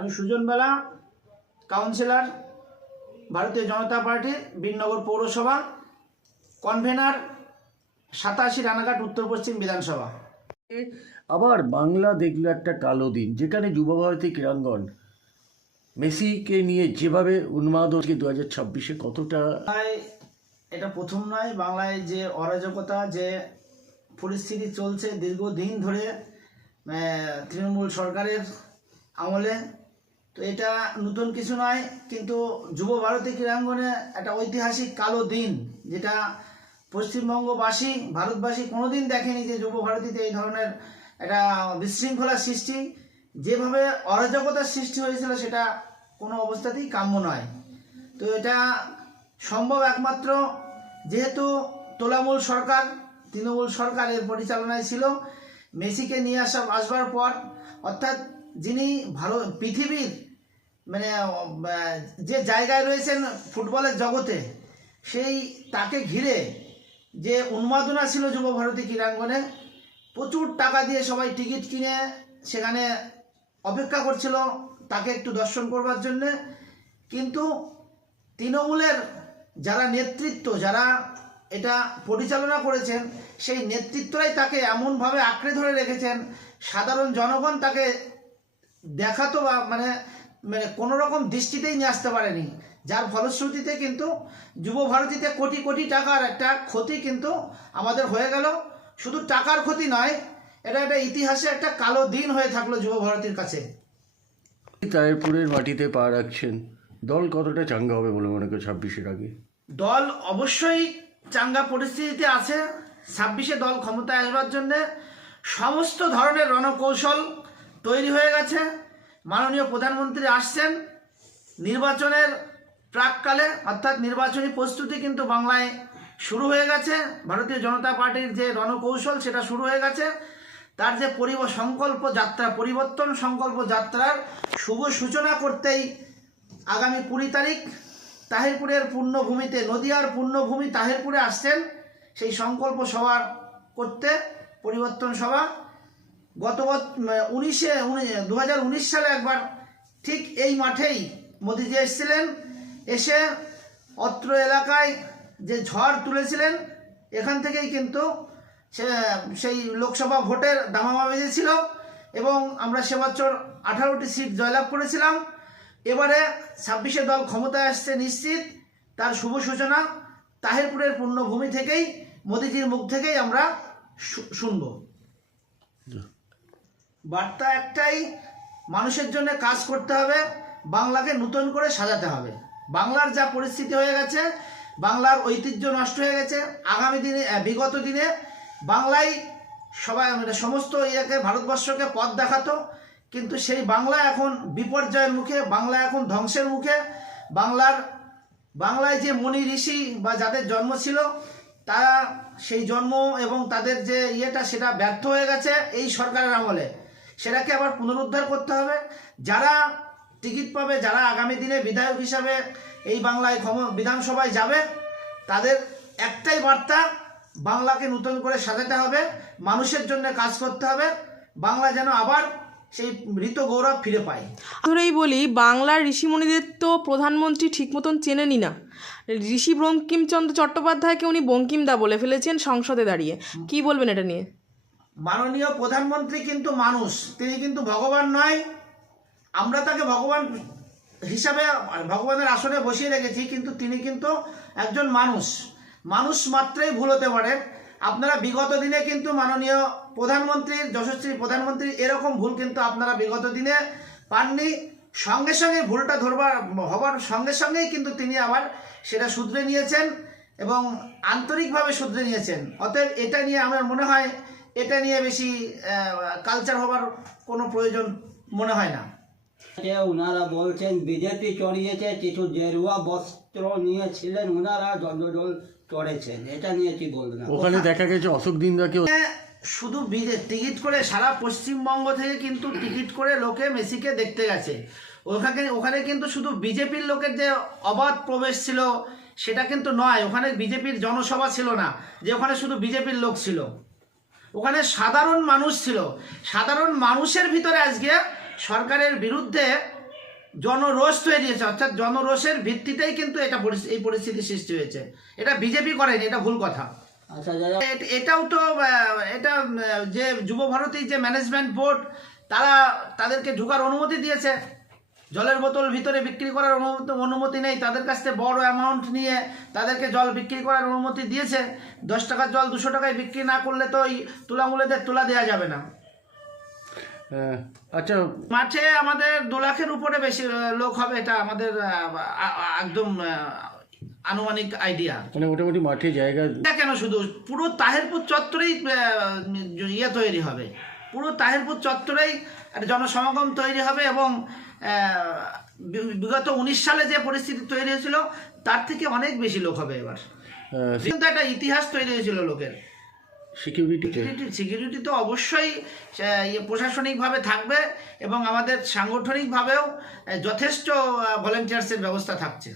আমি সুজন বেলা, কাউন্সিলর, ভারতীয় জনতা পার্টি বীরনগর পৌরসভা, কনভেনার 87 রানাঘাট উত্তর পশ্চিম বিধানসভা। আবার বাংলা দেখলো একটা কালো দিন, যেখানে যুবভারতী ক্রীড়াঙ্গন মেসিকে নিয়ে যেভাবে উন্মাদ হচ্ছে 2026-এ কতটা। এটা প্রথম নয়, বাংলায় যে অরাজকতা, যে পরিস্থিতি চলছে দীর্ঘদিন ধরে তৃণমূল সরকারের আমলে, তো এটা নতুন কিছু নয়। কিন্তু যুব ভারতী ক্রীড়াঙ্গনে একটা ঐতিহাসিক কালো দিন, যেটা পশ্চিমবঙ্গবাসী, ভারতবাসী কোনোদিন দেখেনি, যে যুব ভারতীতে এই ধরনের একটা বিশৃঙ্খলার সৃষ্টি, যেভাবে অরাজকতার সৃষ্টি হয়েছিল, সেটা কোনো অবস্থাতেই কাম্য নয়। তো এটা সম্ভব একমাত্র যেহেতু তৃণমূল সরকার, তৃণমূল সরকারের পরিচালনায় ছিল। মেসিকে নিয়ে আসবার পর, অর্থাৎ যিনি পৃথিবীর যে জায়গায় রয়েছেন ফুটবলের জগতে, সেই তাকে ঘিরে যে উন্মাদনা ছিল যুব ভারতী ক্রীড়াঙ্গনে, প্রচুর টাকা দিয়ে সবাই টিকিট কিনে সেখানে অপেক্ষা করছিল তাকে একটু দর্শন করবার জন্যে। কিন্তু তৃণমূলের যারা নেতৃত্ব, যারা এটা পরিচালনা করেছেন, সেই নেতৃত্বরাই তাকে এমনভাবে আঁকড়ে ধরে রেখেছেন, সাধারণ জনগণ তাকে দেখাতো বা কোনো রকম দৃষ্টিতেই নিয়ে আসতে পারেনি, যার ফলশ্রুতিতে কিন্তু যুব ভারতীতে কোটি কোটি টাকার একটা ক্ষতি কিন্তু আমাদের হয়ে গেল। শুধু টাকার ক্ষতি নয়, এটা একটা ইতিহাসে একটা কালো দিন হয়ে থাকলো যুব ভারতীর কাছে। তায়েরপুরের মাটিতে পা রাখছেন, দল কতটা চাঙ্গা হবে বলে মনে করি 26-এর আগে? দল অবশ্যই চাঙ্গা পরিস্থিতিতে আছে। 26-এ দল ক্ষমতায় আসবার জন্যে সমস্ত ধরনের রণকৌশল তৈরি হয়ে গেছে। মাননীয় প্রধানমন্ত্রী আসছেন নির্বাচনের প্রাককালে, অর্থাৎ নির্বাচনী প্রস্তুতি কিন্তু বাংলায় শুরু হয়ে গেছে। ভারতীয় জনতা পার্টির যে রণকৌশল, সেটা শুরু হয়ে গেছে। তার যে পরিবর্তন সংকল্প যাত্রার শুভ সূচনা করতেই আগামী 20 তারিখ তাহিরপুরের পূর্ণভূমিতে, নদিয়ার পূর্ণভূমি তাহিরপুরে আসছেন সেই সংকল্প সভা করতে, পরিবর্তন সভা। গত 2019 সালে একবার ঠিক এই মাঠেই মোদিজি এসেছিলেন, এসে অত্র এলাকায় যে ঝড় তুলেছিলেন, এখান থেকেই কিন্তু সেই লোকসভা ভোটের দামামা বেজেছিল এবং আমরা সে বছর 18টি সিট জয়লাভ করেছিলাম। এবারে 26-এ দল ক্ষমতায় আসছে নিশ্চিত। তার শুভ সূচনা তাহিরপুরের পূর্ণভূমি থেকেই, মোদিজির মুখ থেকেই আমরা শুনব। বার্তা একটাই, মানুষের জন্য কাজ করতে হবে, বাংলাকে নতুন করে সাজাতে হবে। বাংলার যা পরিস্থিতি হয়ে গেছে, বাংলার ঐতিহ্য নষ্ট হয়ে গেছে। আগামী দিনে, বিগত দিনে বাংলায় সমস্ত ভারতবর্ষকে পথ দেখাতো, কিন্তু সেই বাংলা এখন বিপর্যয়ের মুখে, বাংলা এখন ধ্বংসের মুখে। বাংলায় যে মুনি ঋষি বা যাদের জন্ম ছিল, তারা সেই জন্ম এবং তাদের যে সেটা ব্যর্থ হয়ে গেছে এই সরকারের আমলে। সেটাকে আবার পুনরুদ্ধার করতে হবে। যারা টিকিট পাবে, যারা আগামী দিনে বিধায়ক হিসাবে এই বাংলায় বিধানসভায় যাবে, তাদের একটাই বার্তা, বাংলাকে নতুন করে সাজাতে হবে, মানুষের জন্য কাজ করতে হবে, বাংলা যেন আবার সেই মৃত গৌরব ফিরে পায়। ধরেই বলি, বাংলার ঋষিমুনিদের তো প্রধানমন্ত্রী ঠিক মতন চেনেনি না। ঋষি বঙ্কিমচন্দ্র চট্টোপাধ্যায়কে উনি বঙ্কিমদা বলে ফেলেছেন সংসদে দাঁড়িয়ে। কি বলবেন এটা নিয়ে? মাননীয় প্রধানমন্ত্রী কিন্তু মানুষ, তিনি কিন্তু ভগবান নয়। আমরা তাকে ভগবান হিসাবে ভগবানের আসনে বসিয়ে রেখেছি, কিন্তু তিনি কিন্তু একজন মানুষ। মানুষ মাত্রই ভুল হতে পারে। আপনারা বিগত দিনে কিন্তু মাননীয় প্রধানমন্ত্রীর, যশস্বী প্রধানমন্ত্রীর এরকম ভুল কিন্তু আপনারা বিগত দিনে পাননি। সঙ্গে সঙ্গে ভুলটা হবার সঙ্গে সঙ্গেই কিন্তু তিনি আবার সেটা শুধরে নিয়েছেন এবং আন্তরিকভাবে শুধরে নিয়েছেন। অতএব এটা নিয়ে আমার মনে হয়, এটা নিয়ে বেশি কালচার হবার কোনো প্রয়োজন মনে হয় না। ওনারা বলছেন বিজেপি চড়িয়েছে, কিছু গেরুয়া বস্ত্র নিয়েছিলেন ওনারা, জল চড়েছেন। এটা নিয়ে কি বলবেন? ওখানে দেখা গেছে অশোক দিনদাকে শুধু টিকিট করে সারা পশ্চিমবঙ্গ থেকে কিন্তু টিকিট করে লোকে মেসিকে দেখতে গেছে। ওখানে কিন্তু শুধু বিজেপির লোকের যে অবাধ প্রবেশ ছিল সেটা কিন্তু নয়। ওখানে বিজেপির জনসভা ছিল না যে ওখানে শুধু বিজেপির লোক ছিল, ওখানে সাধারণ মানুষ ছিল। সাধারণ মানুষের ভিতরে আজকে সরকারের বিরুদ্ধে জনরোষ তৈরি হয়েছে, অর্থাৎ জনরোষের ভিত্তিতেই কিন্তু এই পরিস্থিতি সৃষ্টি হয়েছে। এটা বিজেপি করেনি, এটা ভুল কথা। আচ্ছা যারা এটাও তো এটা যে যুবভারতী যে ম্যানেজমেন্ট বোর্ড তাদেরকে ঢোকার অনুমতি দিয়েছে, জলের বোতল ভিতরে বিক্রি করার অনুমতি নেই, তাদের কাছ থেকে বড় অ্যামাউন্ট নিয়ে তাদেরকে জল বিক্রি করার অনুমতি দিয়েছে। 10 টাকার জল 200 টাকায় বিক্রি না করলে তো ওই তুলামূলেদের তুলা দেওয়া যাবে না। আচ্ছা, মাঠে আমাদের 2 লাখের উপরে বেশি লোক হবে, এটা আমাদের একদম আনুমানিক আইডিয়া। মানে মোটামুটি মাঠে জায়গা এটা কেন শুধু পুরো তাহেরপুর চত্বরেই ইয়ে তৈরি হবে, পুরো তাহেরপুর চত্বরেই একটা জনসমাগম তৈরি হবে এবং বিগত 19 সালে যে পরিস্থিতি তৈরি হয়েছিল তার থেকে অনেক বেশি লোক হবে এবার। কিন্তু একটা ইতিহাস তৈরি হয়েছিল লোকের। সিকিউরিটি তো অবশ্যই প্রশাসনিকভাবে থাকবে এবং আমাদের সাংগঠনিকভাবেও যথেষ্ট ভলেন্টিয়ার্সের ব্যবস্থা থাকছে।